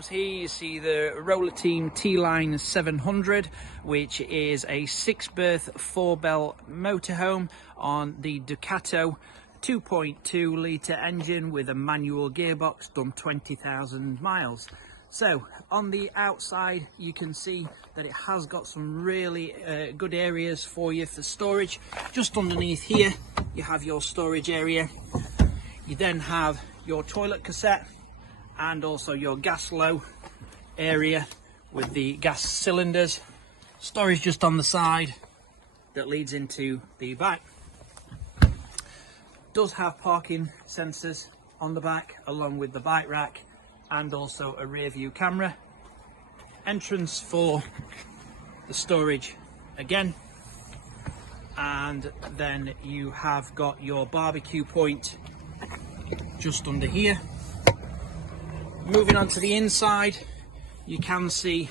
Motorhomes here, you see the Rollerteam T-Line 700, which is a 6-berth 4-bell motorhome on the Ducato 2.2 litre engine with a manual gearbox, done 20,000 miles. So on the outside you can see that it has got some really good areas for you for storage. Just underneath here you have your storage area. You then have your toilet cassette and also your gas low area with the gas cylinders. Storage just on the side that leads into the back. Does have parking sensors on the back along with the bike rack and also a rear view camera. Entrance for the storage again, and then you have got your barbecue point just under here. Moving on to the inside, you can see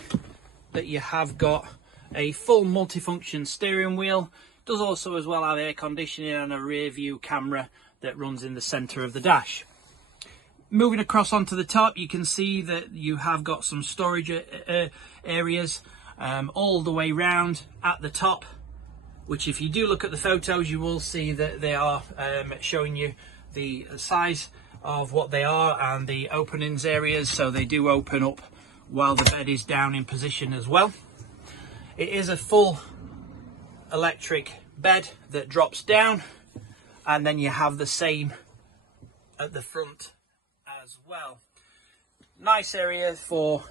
that you have got a full multifunction steering wheel. Does also as well have air conditioning and a rear view camera that runs in the center of the dash. Moving across onto the top, you can see that you have got some storage areas all the way round at the top, which if you do look at the photos you will see that they are showing you the size of what they are and the openings areas, so they do open up while the bed is down in position as well. It is a full electric bed that drops down, and then you have the same at the front as well. Nice area for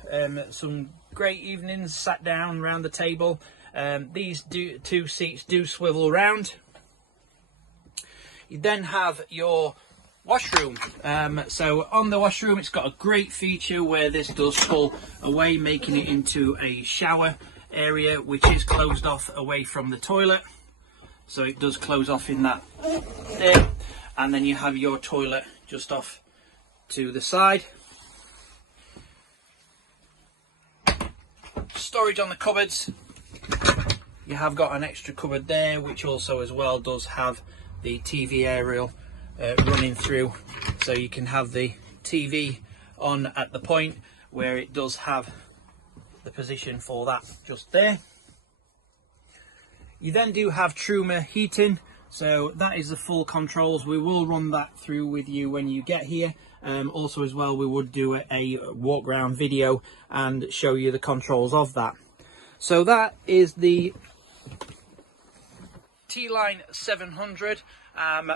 some great evenings sat down around the table. These two seats do swivel around. You then have your washroom. So on the washroom it's got a great feature where this does pull away, making it into a shower area which is closed off away from the toilet. So it does close off in that there, and then you have your toilet just off to the side. Storage on the cupboards. You have got an extra cupboard there which also as well does have the TV aerial running through, so you can have the TV on at the point where it does have the position for that just there. You then do have Truma heating, so that is the full controls. We will run that through with you when you get here. Also as well we would do a walk around video and show you the controls of that. So that is the T-Line 700.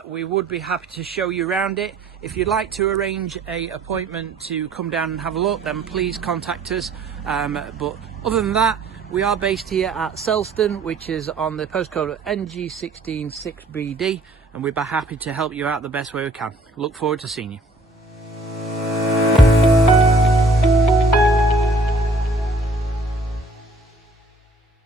We would be happy to show you around it. If you'd like to arrange an appointment to come down and have a look, then please contact us. But other than that, we are based here at Selston, which is on the postcode of NG166BD, and we'd be happy to help you out the best way we can. Look forward to seeing you.